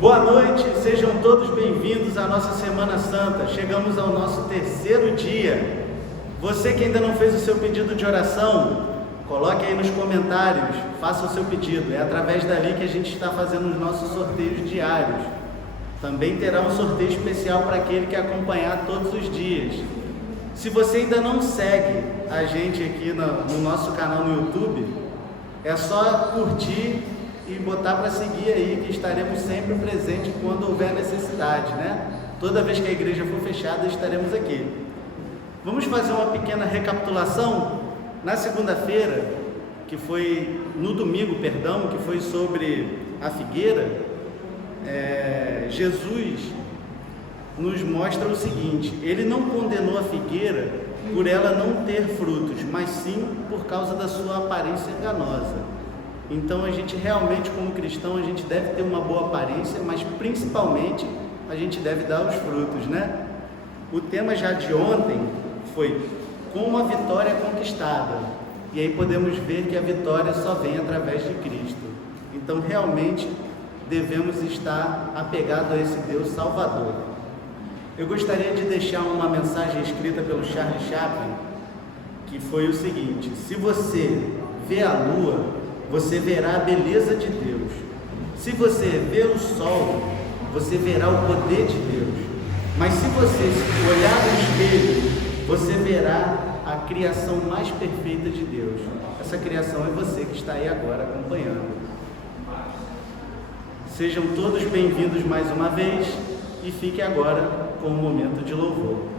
Boa noite, sejam todos bem-vindos à nossa Semana Santa. Chegamos ao nosso terceiro dia. Você que ainda não fez o seu pedido de oração, coloque aí nos comentários, faça o seu pedido. É através dali que a gente está fazendo os nossos sorteios diários. Também terá um sorteio especial para aquele que acompanhar todos os dias. Se você ainda não segue a gente aqui no nosso canal no YouTube, é só curtir e botar para seguir aí, que estaremos sempre presentes quando houver necessidade, né? Toda vez que a igreja for fechada, estaremos aqui. Vamos fazer uma pequena recapitulação. Na segunda-feira, no domingo, que foi sobre a figueira, Jesus nos mostra o seguinte: ele não condenou a figueira por ela não ter frutos, mas sim por causa da sua aparência enganosa. Então a gente realmente, como cristão, a gente deve ter uma boa aparência, mas principalmente a gente deve dar os frutos, né? O tema já de ontem foi como a vitória é conquistada, e aí podemos ver que a vitória só vem através de Cristo. Então realmente devemos estar apegados a esse Deus Salvador. Eu gostaria de deixar uma mensagem escrita pelo Charles Chaplin, que foi o seguinte: se você vê a lua, você verá a beleza de Deus. Se você vê o sol, você verá o poder de Deus. Mas se você olhar no espelho, você verá a criação mais perfeita de Deus. Essa criação é você que está aí agora acompanhando. Sejam todos bem-vindos mais uma vez e fique agora com o momento de louvor.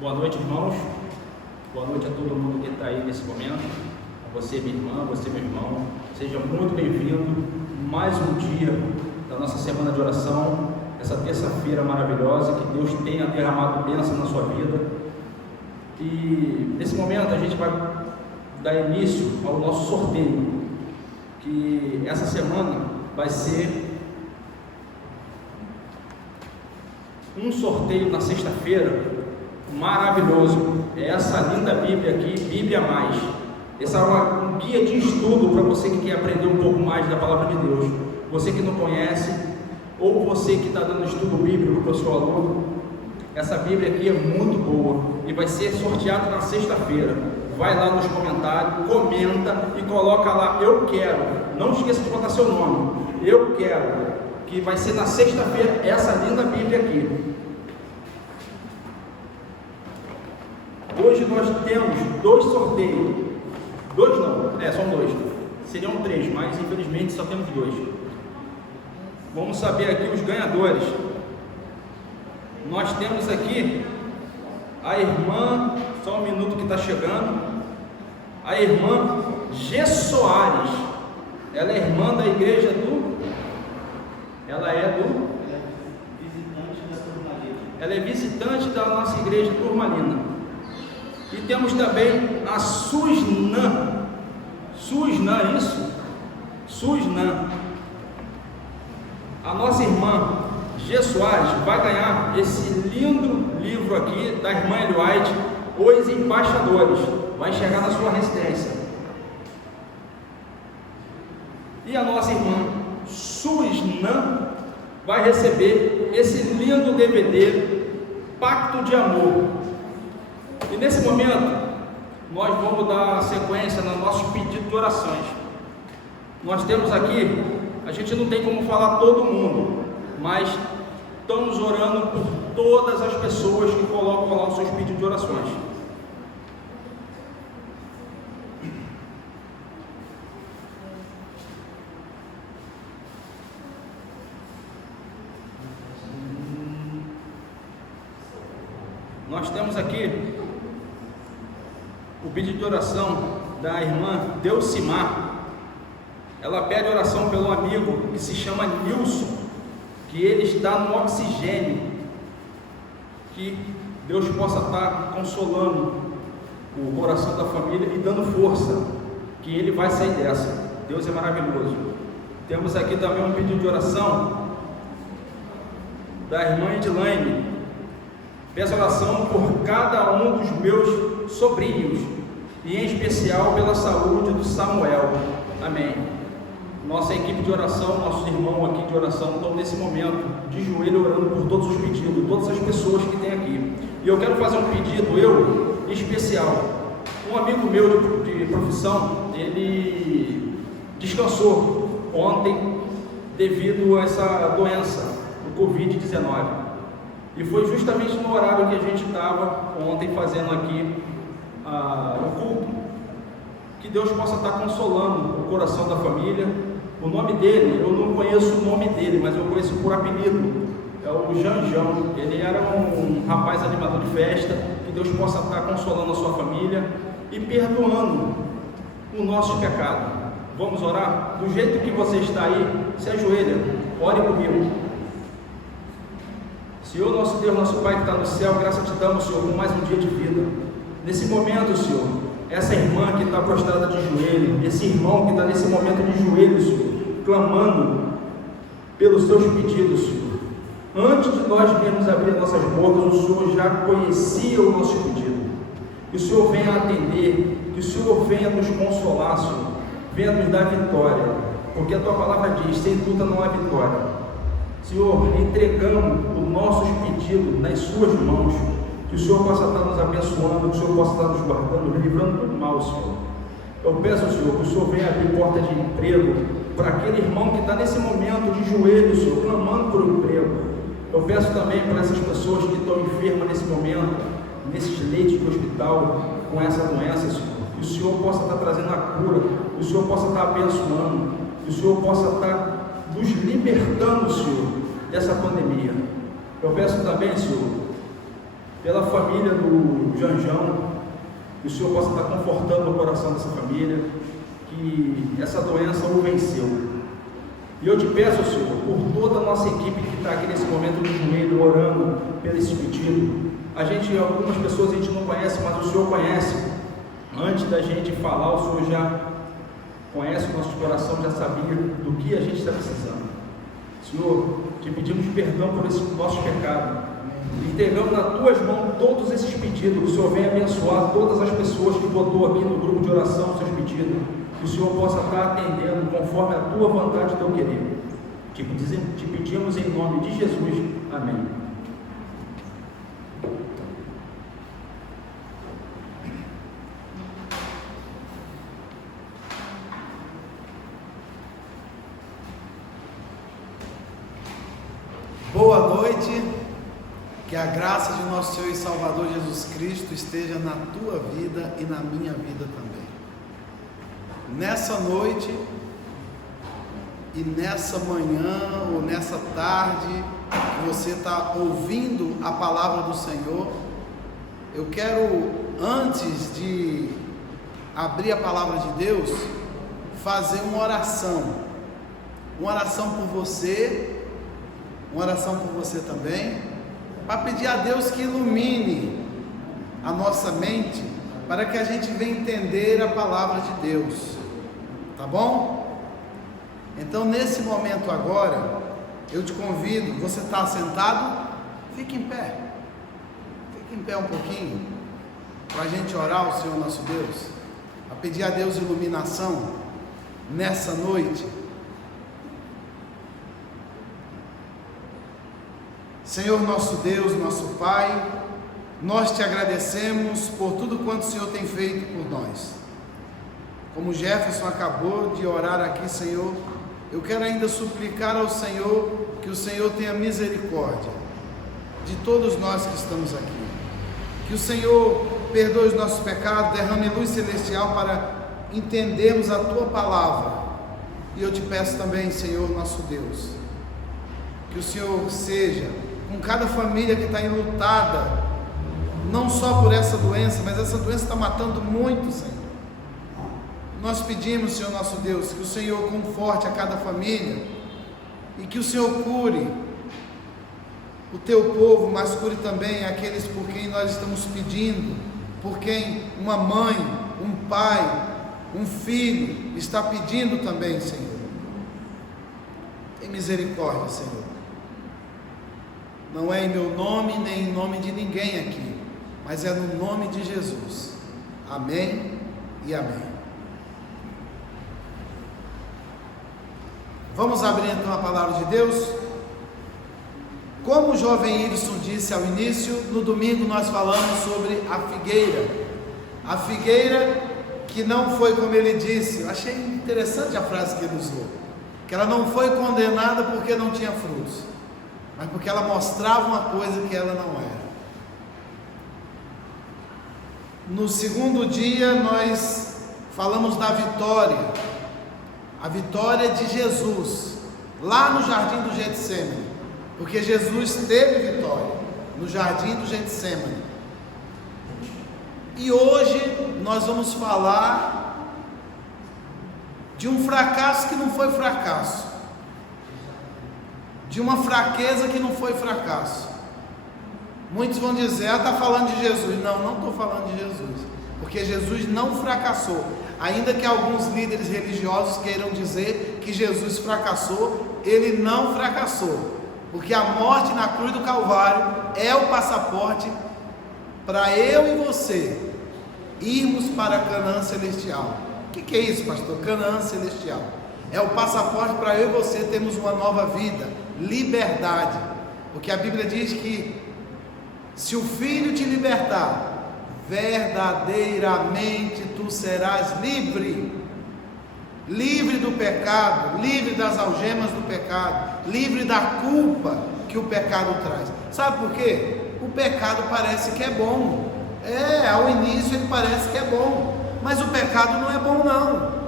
Boa noite, irmãos. Boa noite a todo mundo que está aí nesse momento. A você, minha irmã, você, meu irmão. Seja muito bem-vindo. Mais um dia da nossa semana de oração. Essa terça-feira maravilhosa. Que Deus tenha derramado bênção na sua vida. E nesse momento a gente vai dar início ao nosso sorteio. Que essa semana vai ser um sorteio na sexta-feira maravilhoso. É essa linda Bíblia aqui, Bíblia Mais. Essa é um guia de estudo para você que quer aprender um pouco mais da palavra de Deus. Você que não conhece, ou você que está dando estudo bíblico para o seu aluno, essa Bíblia aqui é muito boa e vai ser sorteado na sexta-feira. Vai lá nos comentários, comenta e coloca lá, eu quero. Não esqueça de botar seu nome. Eu quero. Que vai ser na sexta-feira essa linda Bíblia aqui. Hoje nós temos 2 sorteios. 2 não, são 2. Seriam 3, mas infelizmente só temos 2. Vamos saber aqui os ganhadores. Nós temos aqui a irmã, só um minuto que está chegando, a irmã G. Soares. Ela é irmã da igreja Ela é visitante da nossa igreja turmalina. E temos também a Suznan. Suznan, isso? Suznan. A nossa irmã G. Soares vai ganhar esse lindo livro aqui da irmã Ellen White, Os Embaixadores. Vai chegar na sua residência. E a nossa irmã Suznan vai receber esse lindo DVD, Pacto de Amor. E nesse momento, nós vamos dar sequência no nosso pedido de orações. Nós temos aqui, a gente não tem como falar todo mundo, mas estamos orando por todas as pessoas que colocam lá os seus pedidos de orações. Nós temos aqui o pedido de oração da irmã Delcimar. Ela pede oração pelo amigo que se chama Nilson, que ele está no oxigênio, que Deus possa estar consolando o coração da família e dando força, que ele vai sair dessa. Deus é maravilhoso. Temos aqui também um pedido de oração da irmã Edilane. Peço oração por cada um dos meus sobrinhos, e em especial pela saúde do Samuel. Amém. Nossa equipe de oração, nossos irmãos aqui de oração, estão nesse momento de joelho orando por todos os pedidos, todas as pessoas que tem aqui. E eu quero fazer um pedido, especial. Um amigo meu de profissão, ele descansou ontem devido a essa doença, o Covid-19. E foi justamente no horário que a gente estava ontem fazendo aqui o culto. Que Deus possa estar consolando o coração da família. O nome dele, eu não conheço o nome dele, mas eu conheço por apelido. É o Janjão. Ele era um rapaz animador de festa. Que Deus possa estar consolando a sua família e perdoando o nosso pecado. Vamos orar? Do jeito que você está aí, se ajoelha, ore comigo. Senhor, nosso Deus, nosso Pai que está no céu, graças te damos, Senhor, por mais um dia de vida. Nesse momento, Senhor, essa irmã que está prostrada de joelho, esse irmão que está nesse momento de joelho, Senhor, clamando pelos teus pedidos, Senhor. Antes de nós mesmos abrir nossas bocas, o Senhor já conhecia o nosso pedido. Que o Senhor venha atender, que o Senhor venha nos consolar, Senhor, venha nos dar vitória, porque a tua palavra diz: sem luta não há vitória. Senhor, entregamos os nossos pedidos nas suas mãos, que o Senhor possa estar nos abençoando, que o Senhor possa estar nos guardando, nos livrando do mal, Senhor. Eu peço, Senhor, que o Senhor venha abrir porta de emprego para aquele irmão que está nesse momento de joelho, Senhor, clamando por um emprego. Eu peço também para essas pessoas que estão enfermas nesse momento, nesses leitos de hospital, com essa doença, Senhor, que o Senhor possa estar trazendo a cura, que o Senhor possa estar abençoando, que o Senhor possa estar nos libertando, Senhor, dessa pandemia. Eu peço também, Senhor, pela família do Janjão, que o Senhor possa estar confortando o coração dessa família, que essa doença o venceu. E eu te peço, Senhor, por toda a nossa equipe que está aqui nesse momento no joelho, orando pelo esse pedido. Algumas pessoas a gente não conhece, mas o Senhor conhece. Antes da gente falar, o Senhor já conhece o nosso coração, já sabia do que a gente está precisando. Senhor, te pedimos perdão por esses nossos pecados. E entregamos nas tuas mãos todos esses pedidos. Que o Senhor venha abençoar todas as pessoas que botou aqui no grupo de oração os seus pedidos. Que o Senhor possa estar atendendo conforme a tua vontade e teu querer. Te pedimos em nome de Jesus. Amém. Boa noite, que a graça de nosso Senhor e Salvador Jesus Cristo esteja na tua vida e na minha vida também. Nessa noite e nessa manhã ou nessa tarde que você está ouvindo a palavra do Senhor, eu quero, antes de abrir a palavra de Deus, fazer uma oração por você, uma oração por você também, para pedir a Deus que ilumine a nossa mente, para que a gente venha entender a palavra de Deus, tá bom? Então, nesse momento agora, eu te convido, você está sentado? Fique em pé um pouquinho, para a gente orar ao Senhor nosso Deus, a pedir a Deus iluminação nessa noite. Senhor nosso Deus, nosso Pai, nós te agradecemos por tudo quanto o Senhor tem feito por nós. Como Jefferson acabou de orar aqui, Senhor, eu quero ainda suplicar ao Senhor que o Senhor tenha misericórdia de todos nós que estamos aqui. Que o Senhor perdoe os nossos pecados, derrame luz celestial para entendermos a tua palavra. E eu te peço também, Senhor nosso Deus, que o Senhor seja com cada família que está enlutada, não só por essa doença, mas essa doença está matando muito, Senhor. Nós pedimos, Senhor nosso Deus, que o Senhor conforte a cada família e que o Senhor cure o teu povo, mas cure também aqueles por quem nós estamos pedindo, por quem uma mãe, um pai, um filho está pedindo também, Senhor. Tem misericórdia, Senhor. Não é em meu nome, nem em nome de ninguém aqui, mas é no nome de Jesus. Amém e amém. Vamos abrir então a palavra de Deus. Como o jovem Iveson disse ao início, no domingo nós falamos sobre a figueira. A figueira que não foi como ele disse. Eu achei interessante a frase que ele usou, que ela não foi condenada porque não tinha frutos, mas porque ela mostrava uma coisa que ela não era. No segundo dia nós falamos da vitória, a vitória de Jesus, lá no jardim do Getsemane, porque Jesus teve vitória no jardim do Getsemane. E hoje nós vamos falar de um fracasso que não foi fracasso, de uma fraqueza que não foi fracasso. Muitos vão dizer, está falando de Jesus. Não estou falando de Jesus, porque Jesus não fracassou, ainda que alguns líderes religiosos queiram dizer que Jesus fracassou. Ele não fracassou, porque a morte na cruz do Calvário é o passaporte para eu e você irmos para Canaã celestial. O que é isso, pastor? Canaã celestial é o passaporte para eu e você termos uma nova vida, liberdade, porque a Bíblia diz que se o Filho te libertar, verdadeiramente tu serás livre, livre do pecado, livre das algemas do pecado, livre da culpa que o pecado traz. Sabe por quê? O pecado parece que é bom, ao início ele parece que é bom, mas o pecado não é bom não.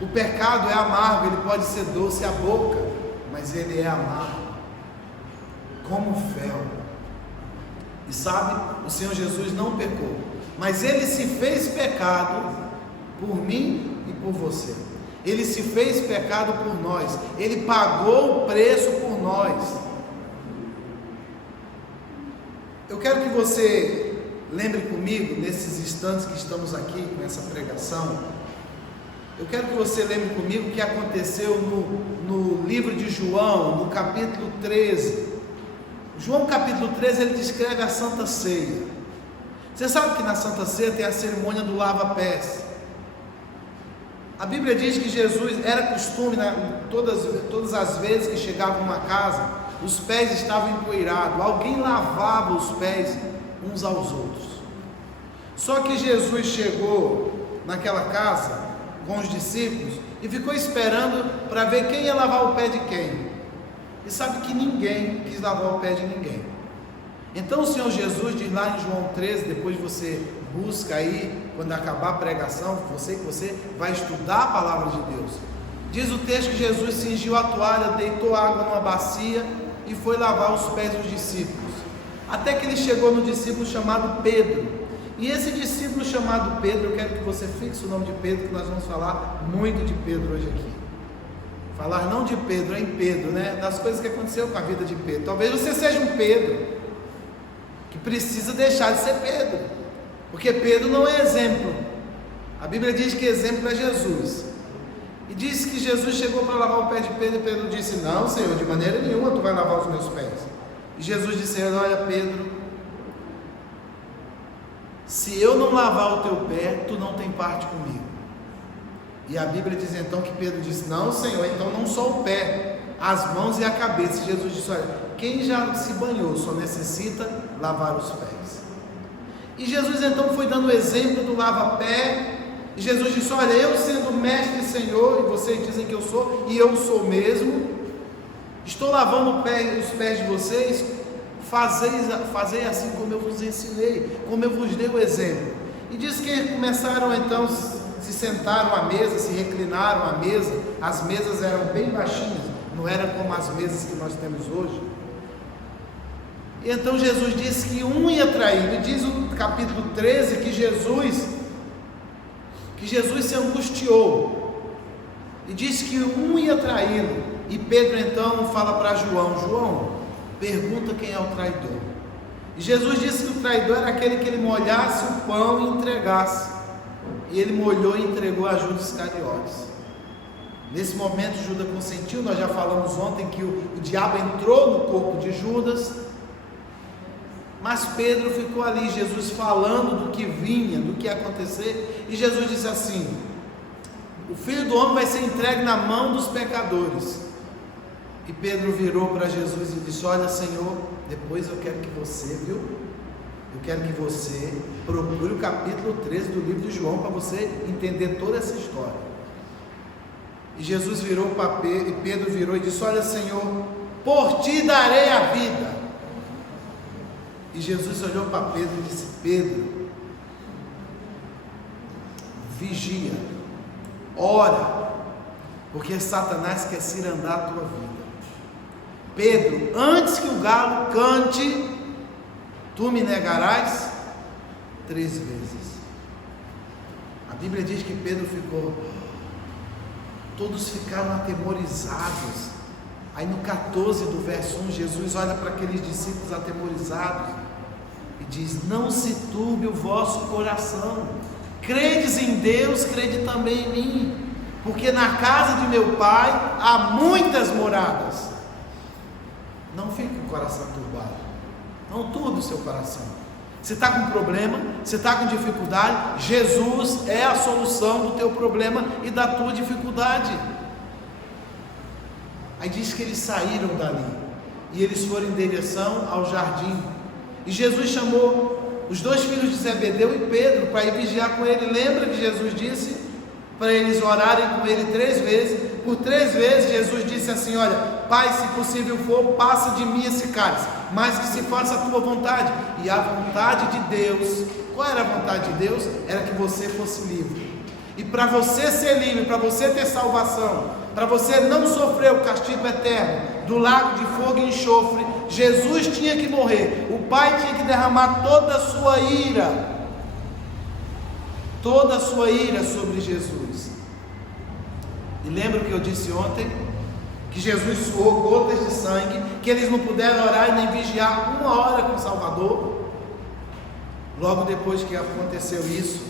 O pecado é amargo, ele pode ser doce à boca, mas ele é amargo, como fel. E sabe, o Senhor Jesus não pecou, mas Ele se fez pecado por mim e por você. Ele se fez pecado por nós, Ele pagou o preço por nós. Eu quero que você lembre comigo, nesses instantes que estamos aqui com essa pregação, eu quero que você lembre comigo o que aconteceu no livro de João, no capítulo 13. João capítulo 13, ele descreve a Santa Ceia. Você sabe que na Santa Ceia tem a cerimônia do lava-pés. A Bíblia diz que Jesus, era costume, todas as vezes que chegava uma casa, os pés estavam empoeirados, alguém lavava os pés uns aos outros. Só que Jesus chegou naquela casa com os discípulos e ficou esperando para ver quem ia lavar o pé de quem. E sabe que ninguém quis lavar o pé de ninguém. Então o Senhor Jesus diz lá em João 13, depois você busca aí, quando acabar a pregação, você vai estudar a palavra de Deus. Diz o texto que Jesus cingiu a toalha, deitou água numa bacia e foi lavar os pés dos discípulos. Até que ele chegou no discípulo chamado Pedro. E esse discípulo chamado Pedro, eu quero que você fixe o nome de Pedro, que nós vamos falar muito de Pedro hoje aqui. Falar não de Pedro, em Pedro, né? Das coisas que aconteceu com a vida de Pedro. Talvez você seja um Pedro que precisa deixar de ser Pedro, porque Pedro não é exemplo. A Bíblia diz que exemplo é Jesus. E diz que Jesus chegou para lavar o pé de Pedro, e Pedro disse: não, Senhor, de maneira nenhuma tu vai lavar os meus pés. E Jesus disse: olha, Pedro, se eu não lavar o teu pé, tu não tem parte comigo. E a Bíblia diz então que Pedro disse: não, Senhor, então não só o pé, as mãos e a cabeça. E Jesus disse: olha, quem já se banhou só necessita lavar os pés. E Jesus então foi dando o exemplo do lava-pé. E Jesus disse: olha, eu sendo mestre e Senhor, e vocês dizem que eu sou, e eu sou mesmo, estou lavando os pés de vocês, fazei assim como eu vos ensinei, como eu vos dei o exemplo. E diz que começaram então, se sentaram à mesa, se reclinaram à mesa. As mesas eram bem baixinhas, não eram como as mesas que nós temos hoje. E então Jesus disse que um ia traí-lo. E diz o capítulo 13 que Jesus se angustiou. E diz que um ia traí-lo. E Pedro então fala para João: pergunta quem é o traidor. E Jesus disse que o traidor era aquele que ele molhasse o pão e entregasse. E ele molhou e entregou a Judas Iscariotes. Nesse momento Judas consentiu. Nós já falamos ontem que o diabo entrou no corpo de Judas. Mas Pedro ficou ali, Jesus falando do que vinha, do que ia acontecer. E Jesus disse assim: o Filho do Homem vai ser entregue na mão dos pecadores. E Pedro virou para Jesus e disse: olha, Senhor, depois eu quero que você, eu quero que você procure o capítulo 13 do livro de João, para você entender toda essa história. E Jesus virou para Pedro, e Pedro virou e disse: olha, Senhor, por ti darei a vida. E Jesus olhou para Pedro e disse: Pedro, vigia, ora, porque Satanás quer cirandar a tua vida. Pedro, antes que o galo cante, tu me negarás 3 vezes. A Bíblia diz que Pedro ficou, todos ficaram atemorizados. Aí no 14 do verso 1, Jesus olha para aqueles discípulos atemorizados e diz: não se turbe o vosso coração, credes em Deus, crede também em mim, porque na casa de meu Pai há muitas moradas. Não fique com o coração turbado, não turbe o seu coração. Você está com problema, você está com dificuldade, Jesus é a solução do teu problema e da tua dificuldade. Aí diz que eles saíram dali e eles foram em direção ao jardim. E Jesus chamou os 2 filhos de Zebedeu e Pedro para ir vigiar com ele. Lembra que Jesus disse para eles orarem com ele 3 vezes? Por 3 vezes Jesus disse assim: olha, Pai, se possível for, passa de mim esse cálice, mas que se faça a tua vontade. E a vontade de Deus, qual era a vontade de Deus? Era que você fosse livre. E para você ser livre, para você ter salvação, para você não sofrer o castigo eterno do lago de fogo e enxofre, Jesus tinha que morrer, o Pai tinha que derramar toda a sua ira sobre Jesus. E lembra o que eu disse ontem? Que Jesus suou gotas de sangue, que eles não puderam orar e nem vigiar 1 hora com o Salvador. Logo depois que aconteceu isso,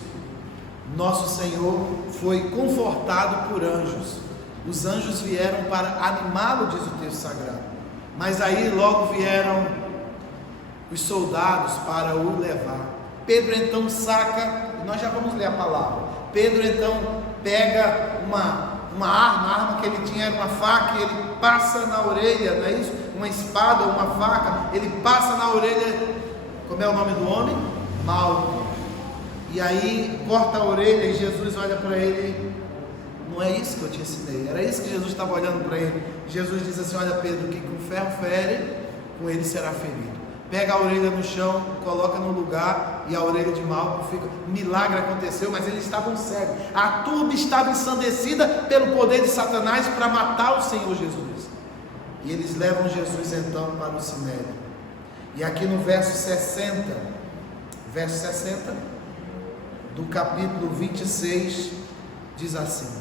nosso Senhor foi confortado por anjos. Os anjos vieram para animá-lo, diz o texto sagrado. Mas aí logo vieram os soldados para o levar. Pedro então saca, nós já vamos ler a palavra. Pedro então pega uma arma que ele tinha era uma faca, e ele passa na orelha, não é isso? Uma espada ou uma faca, ele passa na orelha, como é o nome do homem? Malco. E aí corta a orelha e Jesus olha para ele. Não é isso que eu te ensinei, era isso que Jesus estava olhando para ele. Jesus diz assim: olha Pedro, que com ferro fere, com ele será ferido. Pega a orelha no chão, coloca no lugar, e a orelha de Malco fica. Milagre aconteceu, mas eles estavam cegos. A turba estava ensandecida pelo poder de Satanás para matar o Senhor Jesus. E eles levam Jesus então para o sinédrio. E aqui no verso 60 do capítulo 26, diz assim: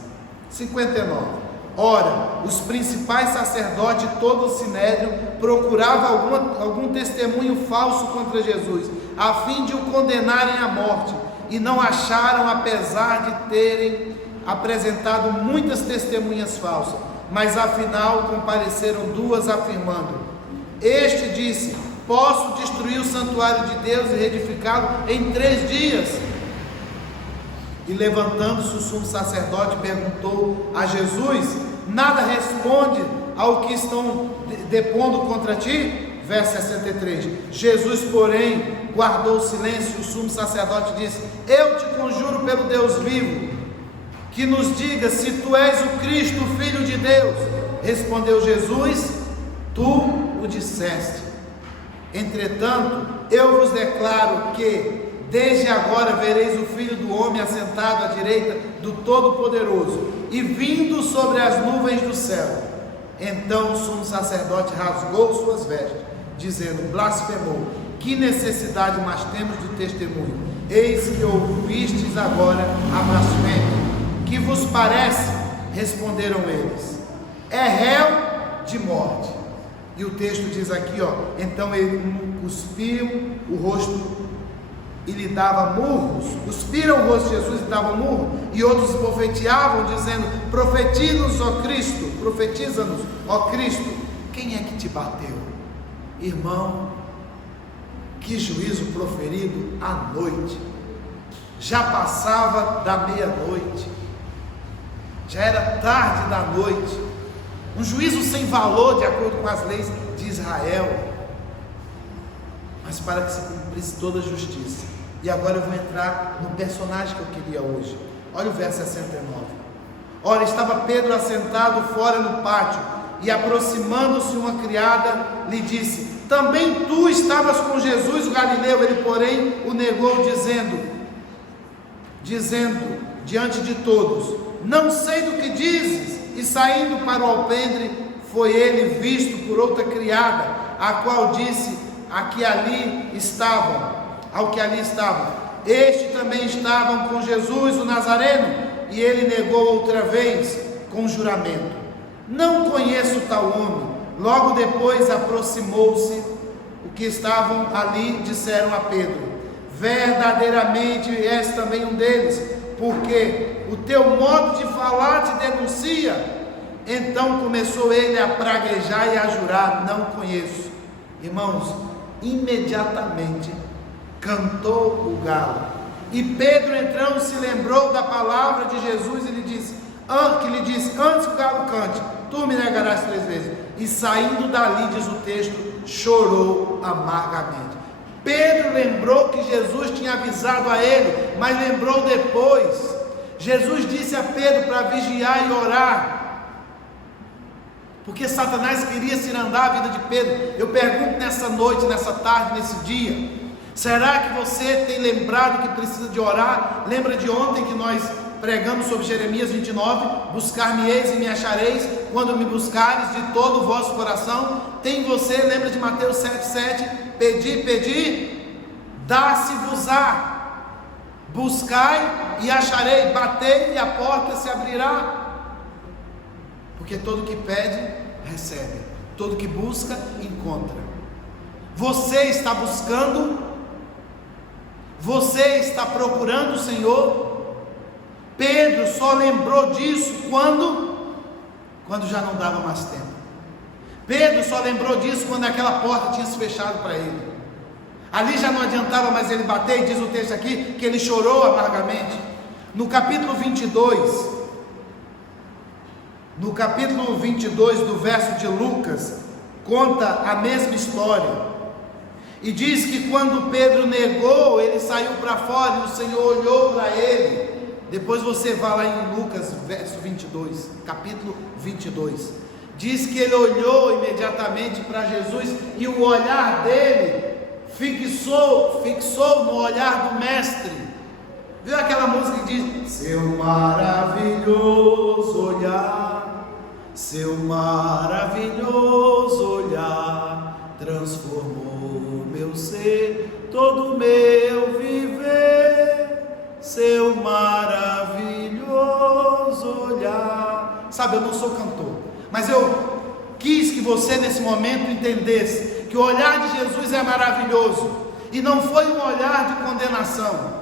59. Ora, os principais sacerdotes e todo o sinédrio procuravam algum testemunho falso contra Jesus, a fim de o condenarem à morte, e não acharam, apesar de terem apresentado muitas testemunhas falsas. Mas afinal compareceram 2 afirmando: este disse: posso destruir o santuário de Deus e reedificá-lo em 3 dias. E levantando-se o sumo sacerdote perguntou a Jesus: nada responde ao que estão depondo contra ti? Verso 63. Jesus, porém, guardou silêncio. O sumo sacerdote disse: eu te conjuro pelo Deus vivo, que nos diga se tu és o Cristo, o Filho de Deus. Respondeu Jesus: tu o disseste. Entretanto, eu vos declaro que desde agora vereis o Filho do Homem assentado à direita do Todo-Poderoso e vindo sobre as nuvens do céu. Então o sumo sacerdote rasgou suas vestes, dizendo: blasfemou, que necessidade mais temos de testemunho? Eis que ouvistes agora a blasfêmia. Que vos parece? Responderam eles: é réu de morte. E o texto diz aqui, então ele cuspiu o rosto e lhe dava murros, cuspiram o rosto de Jesus e davam murro, e outros profetizavam, dizendo: profetiza-nos, ó Cristo, profetiza-nos, ó Cristo. Quem é que te bateu? Irmão, que juízo proferido à noite, já passava da meia-noite, já era tarde da noite, um juízo sem valor de acordo com as leis de Israel, mas para que se cumprisse toda a justiça. E agora eu vou entrar no personagem que eu queria hoje. Olha o verso 69. Ora, estava Pedro assentado fora no pátio, e aproximando-se uma criada, lhe disse: também tu estavas com Jesus o Galileu. Ele, porém, o negou, dizendo diante de todos: não sei do que dizes. E saindo para o alpendre, foi ele visto por outra criada, a qual disse ao que ali estavam: este também estavam com Jesus o Nazareno. E ele negou outra vez com juramento: não conheço tal homem. Logo depois aproximou-se o que estavam ali, disseram a Pedro: verdadeiramente és também um deles, porque o teu modo de falar te denuncia. Então começou ele a praguejar e a jurar: não conheço. Irmãos, imediatamente cantou o galo, e Pedro entrando se lembrou da palavra de Jesus e lhe disse, antes que o galo cante, tu me negarás 3 vezes. E saindo dali, diz o texto, chorou amargamente. Pedro lembrou que Jesus tinha avisado a ele, mas lembrou depois. Jesus disse a Pedro para vigiar e orar, porque Satanás queria cirandar a vida de Pedro. Eu pergunto nessa noite, nessa tarde, nesse dia: será que você tem lembrado que precisa de orar? Lembra de ontem que nós pregamos sobre Jeremias 29, buscar-me-eis e me achareis, quando me buscares de todo o vosso coração. Tem você, lembra de Mateus 7,7? Pedi, dá-se-vos-á, buscai e acharei, batei e a porta se abrirá. Porque todo que pede, recebe, todo que busca, encontra. Você está buscando, você está procurando o Senhor. Pedro só lembrou disso quando já não dava mais tempo. Pedro só lembrou disso quando aquela porta tinha se fechado para ele. Ali já não adiantava mais ele bater, e diz o texto aqui que ele chorou amargamente. No capítulo 22 do verso de Lucas, conta a mesma história. E diz que quando Pedro negou, ele saiu para fora e o Senhor olhou para ele. Depois você vai lá em Lucas, verso 22, capítulo 22. Diz que ele olhou imediatamente para Jesus e o olhar dele fixou no olhar do Mestre. Viu aquela música que diz: seu maravilhoso olhar, seu maravilhoso olhar, transformou meu ser, todo meu viver. Seu maravilhoso olhar. Sabe, eu não sou cantor, mas eu quis que você nesse momento entendesse que o olhar de Jesus é maravilhoso. E não foi um olhar de condenação,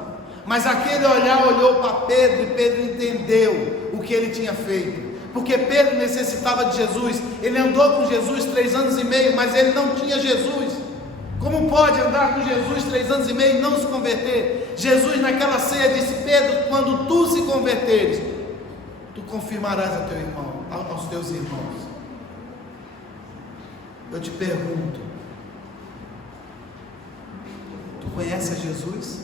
mas aquele olhar olhou para Pedro e Pedro entendeu o que ele tinha feito. Porque Pedro necessitava de Jesus. Ele andou com Jesus 3 anos e meio, mas ele não tinha Jesus. Como pode andar com Jesus 3 anos e meio e não se converter? Jesus naquela ceia disse: Pedro, quando tu se converteres, tu confirmarás a teu irmão, aos teus irmãos. Eu te pergunto, tu conheces a Jesus?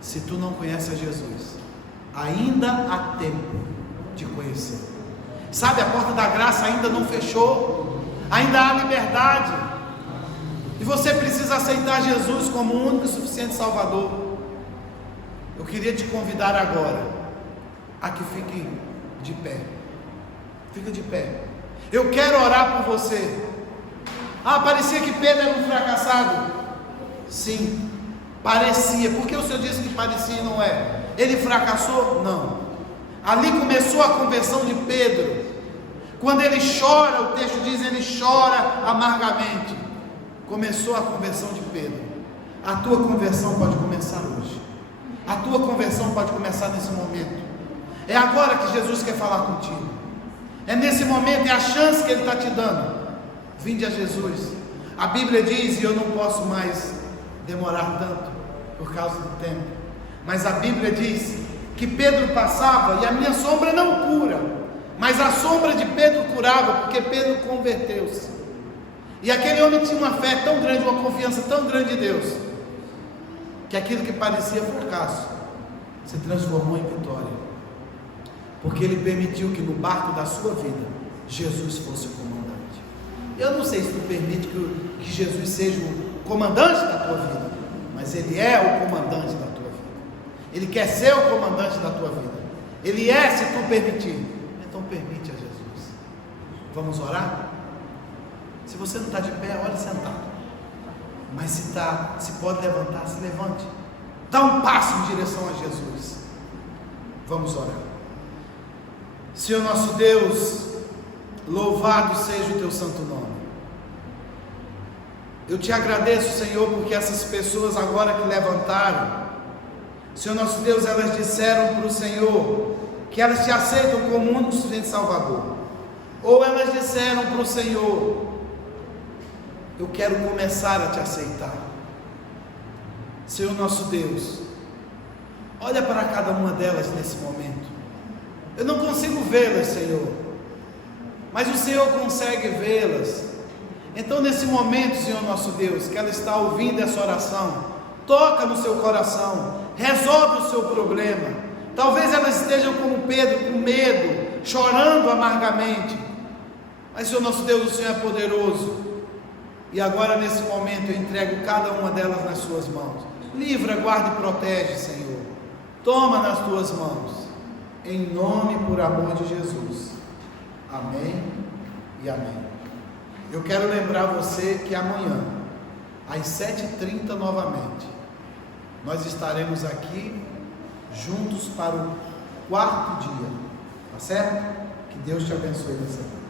Se tu não conheces a Jesus, ainda há tempo de conhecer. Sabe, a porta da graça ainda não fechou, ainda há liberdade, e você precisa aceitar Jesus como o único e suficiente Salvador. Eu queria te convidar agora a que fique de pé. Fica de pé. Eu quero orar por você. Parecia que Pedro era um fracassado. Sim, parecia. Por que o Senhor disse que parecia e não é? Ele fracassou? Não. Ali começou a conversão de Pedro. Quando ele chora, o texto diz, ele chora amargamente. Começou a conversão de Pedro. A tua conversão pode começar hoje. A tua conversão pode começar nesse momento. É agora que Jesus quer falar contigo. É nesse momento, é a chance que Ele está te dando. Vinde a Jesus. A Bíblia diz, e eu não posso mais demorar tanto por causa do tempo, mas a Bíblia diz que Pedro passava e a minha sombra não cura, mas a sombra de Pedro curava, porque Pedro converteu-se. E aquele homem tinha uma fé tão grande, uma confiança tão grande em Deus, que aquilo que parecia fracasso se transformou em vitória, porque ele permitiu que no barco da sua vida Jesus fosse o comandante. Eu não sei se tu permite que Jesus seja o comandante da tua vida, mas Ele é o comandante da tua vida. Ele quer ser o comandante da tua vida. Ele é, se tu permitir. Então permite a Jesus. Vamos orar? Se você não está de pé, olhe sentado. Mas se pode levantar, se levante. Dá um passo em direção a Jesus. Vamos orar. Senhor nosso Deus, louvado seja o teu santo nome. Eu te agradeço, Senhor, porque essas pessoas agora que levantaram, Senhor nosso Deus, elas disseram para o Senhor que elas te aceitam como o único suficiente Salvador, ou elas disseram para o Senhor: eu quero começar a te aceitar. Senhor nosso Deus, olha para cada uma delas nesse momento. Eu não consigo vê-las, Senhor, mas o Senhor consegue vê-las. Então nesse momento, Senhor nosso Deus, que ela está ouvindo essa oração, toca no seu coração, resolve o seu problema. Talvez elas estejam como Pedro, com medo, chorando amargamente, mas Senhor nosso Deus, o Senhor é poderoso. E agora nesse momento eu entrego cada uma delas nas suas mãos. Livra, guarda e protege, Senhor. Toma nas tuas mãos. em nome e por amor de Jesus. Amém e amém. Eu quero lembrar você que amanhã, às 7h30 novamente, nós estaremos aqui juntos para o 4º dia, tá certo? Que Deus te abençoe nessa noite.